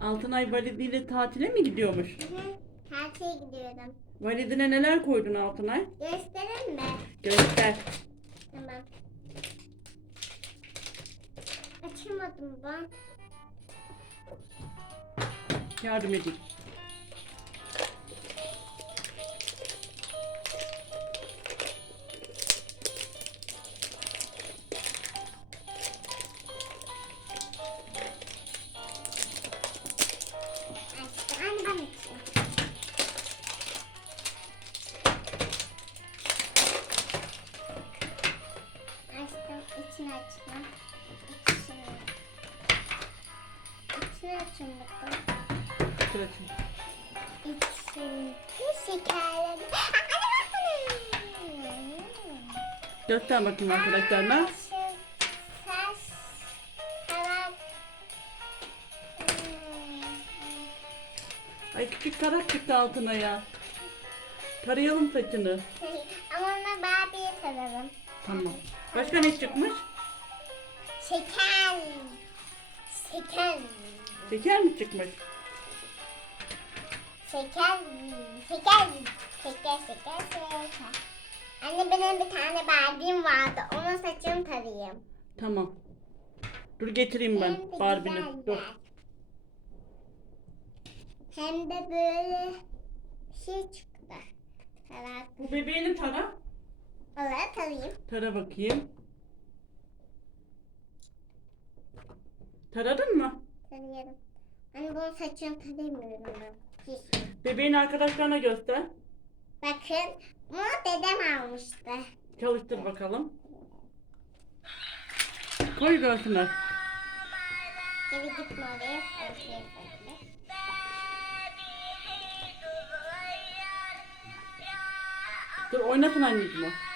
Altınay validiyle tatile mi gidiyormuş? Hı hı. Tatile gidiyorum. Validine neler koydun Altınay? Gösterin mi? Göster. Tamam. Açamadım ben. Yardım edeyim. Açın bakalım. Dur bakayım arkadaşlarına. Ay küçük tarak çıktı Altınay'a. Tarayalım saçını. Ama ona Barbie'yi tararım. Tamam. Başka ne çıkmış? Şeker. Şeker. Şeker mi çıkmış? Şeker. Şeker. Şeker, şeker, şeker. Anne benim bir tane Barbie'm vardı. Onun saçını tarayayım. Tamam. Dur getireyim Hem de ben Barbie'ni. güzel Dur. Hem de böyle şey çıktı. Tarak. Bu bebeğini tara. Olarak tarayayım. Tara bakayım. Taradın mı? Tarıyorum. Anne bunun saçını taramıyorum ben. Hiç. Bebeğin arkadaşlarına göster. Bakın bunu dedem almıştı. Çalıştır bakalım. Koy göğsüne. Geri gitme oraya. Dur oynatın anneciğim o.